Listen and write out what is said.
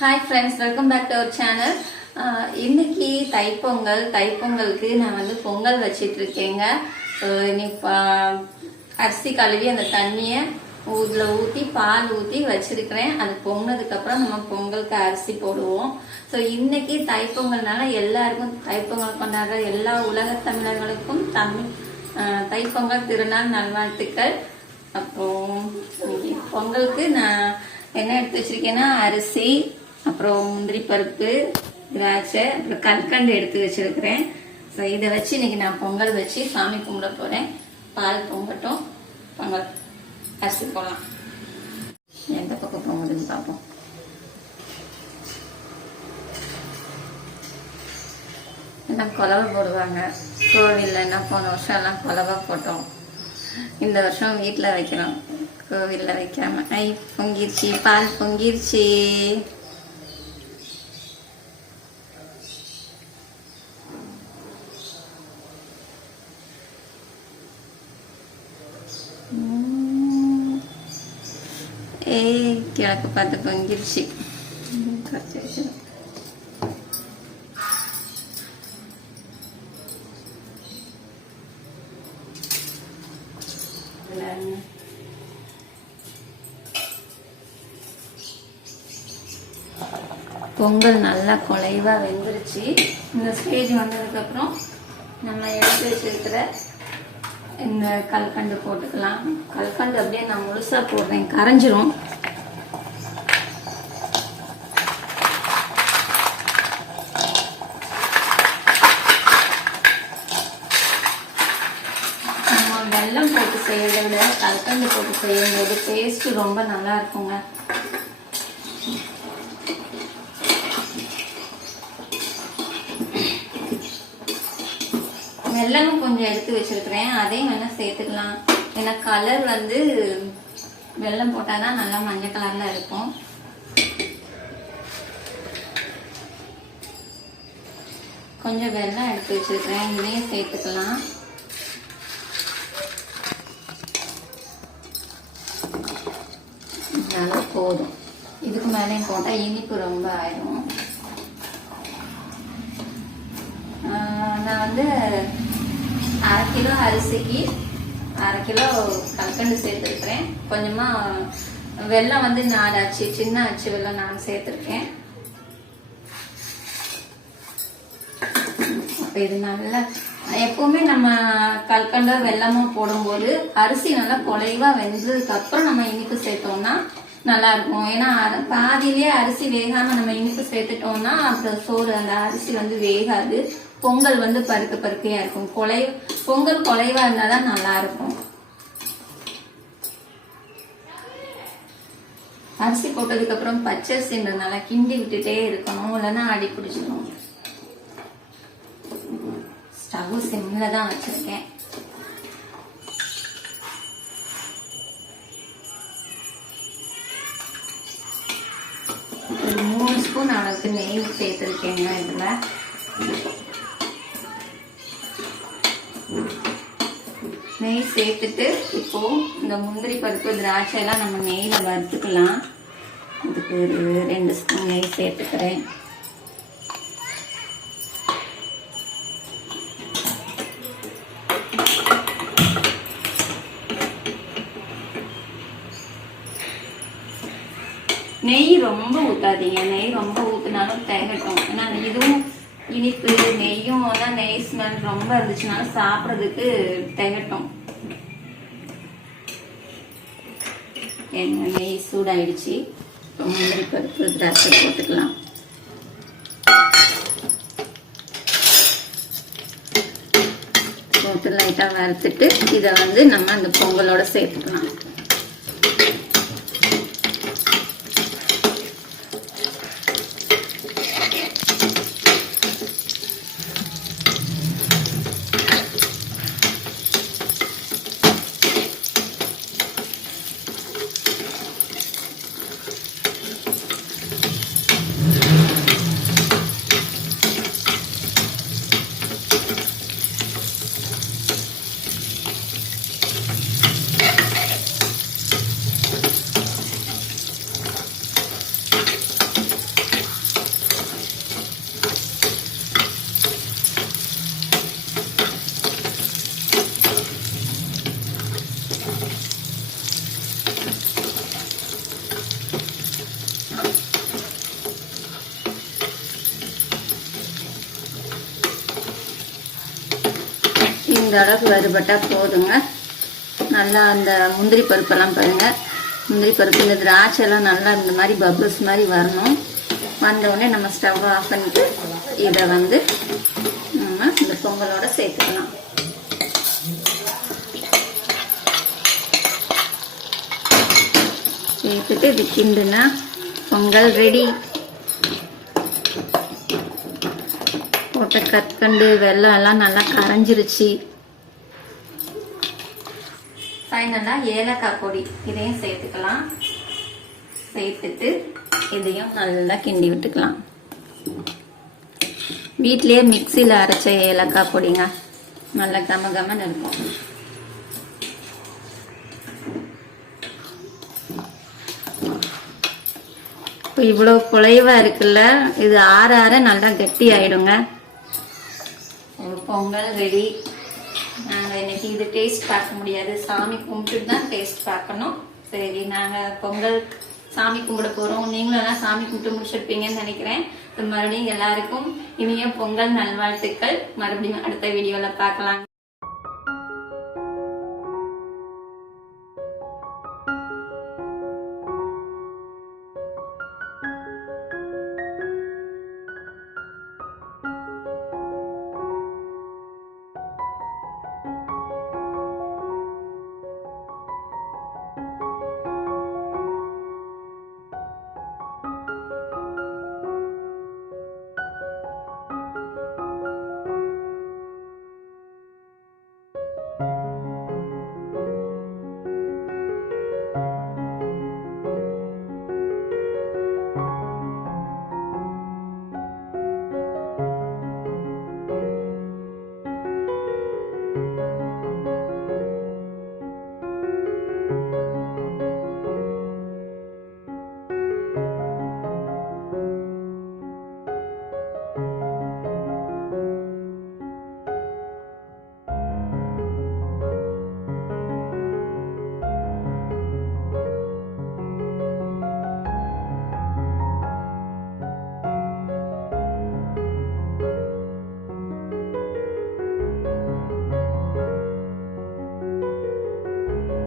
Hi friends, welcome back to our channel. இன்னைக்கு தைப்பொங்கலுக்கு நான் வந்து பொங்கல் வச்சிட்டு இருக்கேங்க. இன்னைக்கு அரிசி கழுவி அந்த தண்ணியை ஊதுல ஊற்றி பால் ஊற்றி வச்சிருக்கிறேன். அது பொங்கினதுக்கு அப்புறம் நம்ம பொங்கலுக்கு அரிசி போடுவோம். ஸோ இன்னைக்கு தைப்பொங்கல்னால எல்லாருக்கும் தைப்பொங்கல் கொண்டாடுற எல்லா உலக தமிழர்களுக்கும் தைப்பொங்கல் திருநாள் நல்வாழ்த்துக்கள். அப்புறம் பொங்கலுக்கு நான் என்ன எடுத்து வச்சிருக்கேன்னா அரிசி, அப்புறம் முந்திரி பருப்பு, திராட்சை, அப்புறம் கற்கண்டு எடுத்து வச்சிருக்கிறேன். ஸோ இதை வச்சு இன்னைக்கு நான் பொங்கல் வச்சு சாமி கும்பிட போறேன். பால் பொங்கட்டும், பொங்கல் அரிசி போடலாம். எந்த பக்கம் பொங்குதுன்னு பார்ப்போம். எல்லாம் குலவை போடுவாங்க கோவில்ல. என்ன போன வருஷம் எல்லாம் குலவா போட்டோம். இந்த வருஷம் வீட்டில் வைக்கிறோம், கோவில்ல வைக்காம. பொங்கிருச்சு, பால் பொங்கிருச்சு. கிழக்கு பார்த்து பொங்கிருச்சு. பொங்கல் நல்லா குலைவா வெந்துருச்சு. இந்த ஸ்டேஜ் வந்ததுக்கு அப்புறம் நம்ம எடுத்து வச்சிருக்கிற இந்த கல்கண்டு போட்டுக்கலாம். கல்கண்டு அப்படியே நான் முழுசா போடுறேன், கரைஞ்சிரும். நம்ம வெல்லம் போட்டு செய்யறதை விட கல்கண்டு போட்டு செய்யும்போது டேஸ்ட் ரொம்ப நல்லா இருக்குங்க. வெல்லமும் கொஞ்சம் எடுத்து வச்சிருக்கிறேன், அதையும் வேணா சேர்த்துக்கலாம். ஏன்னா கலர் வந்து வெல்லம் போட்டாதான் நல்லா மஞ்சள் கலர்ல இருக்கும். கொஞ்சம் வெல்லம் எடுத்து வச்சிருக்கிறேன், இதையும் சேர்த்துக்கலாம். நல்லா போதும். இதுக்கு மேலேயும் போட்டா இனிப்பு ரொம்ப ஆயிடும். நான் வந்து 1/2 கிலோ அரிசிக்கு 1/2 கிலோ கல்கண்டு சேர்த்துருக்கிறேன். கொஞ்சமா வெல்லம் வந்து 4 அச்சு, சின்ன அச்சு வெல்லம் நான் சேர்த்துருக்கேன். அப்ப இது நல்லா, எப்பவுமே நம்ம கல்கண்டோ வெல்லமோ போடும்போது அரிசி நல்லா குலைவா வெந்ததுக்கு அப்புறம் நம்ம இனிப்பு சேர்த்தோம்னா நல்லா இருக்கும். ஏன்னா பாதியிலேயே அரிசி வேகாம நம்ம இனிப்பு சேர்த்துட்டோம்னா அப்புறம் சோறு அந்த அரிசி வந்து வேகாது. பொங்கல் வந்து பருக்கையா இருக்கும். பொங்கல் குலைவா இருந்தாதான் நல்லா இருக்கும். அரிசி போட்டதுக்கு அப்புறம் பச்சரிசின்றதுனால கிண்டி விட்டுட்டே இருக்கணும், இல்லைன்னா அடி பிடிச்சிடும். ஸ்டவ் சிம்ல தான் வச்சிருக்கேன். ஒரு 3 ஸ்பூன் அளவுக்கு நெய் சேர்த்துருக்கேங்க. இதுல நெய் சேர்த்துட்டு இப்போ இந்த முந்திரி பருப்பு, திராட்சை எல்லாம் நம்ம நெய்ல வறுத்துக்கலாம். இதுக்கு ஒரு 2 ஸ்பூன் நெய் சேர்த்துக்கிறேன். நெய் ரொம்ப ஊத்தாதீங்க, நெய் ரொம்ப ஊத்துனாலும் திகட்டும். ஏன்னா இதுவும் இனிப்பு, நெய்யும் நெய் ஸ்மெல் ரொம்ப இருந்துச்சுனாலும் சாப்பிட்றதுக்கு திகட்டும். நெய் சூடாயிடுச்சு. முந்திரி பருப்பு, திராட்சை போட்டுக்கலாம். போட்டு லைட்டா வறுத்துட்டு இதை வந்து நம்ம அந்த பொங்கலோட சேர்த்துக்கலாம். இந்த அளவுக்கு வறுபட்டால் போதுங்க. நல்லா அந்த முந்திரி பருப்பெல்லாம் பாருங்க, முந்திரி பருப்பு இந்த திராட்சை எல்லாம் நல்லா இந்த மாதிரி பபிள்ஸ் மாதிரி வரணும். வந்தவுடனே நம்ம ஸ்டவ் ஆஃப் பண்ணிட்டு இதை வந்து நம்ம இந்த பொங்கலோட சேர்த்துக்கலாம். சேர்த்துட்டு இது கிண்டுனா பொங்கல் ரெடி. போட்ட கற்கண்டு வெல்லம் எல்லாம் நல்லா கரைஞ்சிருச்சு. ஃபைனலாக ஏலக்காய் பொடி இதையும் சேர்த்துக்கலாம். சேர்த்துட்டு இதையும் நல்லா கிண்டி விட்டுக்கலாம். வீட்டிலேயே மிக்சியில் அரைச்ச ஏலக்காய் பொடிங்க, நல்லா கம கமன்னு இருக்கும். இப்போ இவ்வளோ குலைவா இருக்குல்ல, இது ஆற ஆற நல்லா கட்டி ஆயிடுங்க. பொங்கல் ரெடி. நாங்கள் இன்னைக்கு இது டேஸ்ட் பார்க்க முடியாது, சாமி கும்பிட்டு தான் டேஸ்ட் பார்க்கணும். சரி, நாங்கள் பொங்கல் சாமி கும்பிட போகிறோம். நீங்களும் எல்லாம் சாமி கும்பிட்டு முடிச்சிருப்பீங்கன்னு நினைக்கிறேன். மறுபடியும் எல்லாருக்கும் இனிய பொங்கல் நல்வாழ்த்துக்கள். மறுபடியும் அடுத்த வீடியோவில் பார்க்கலாம்.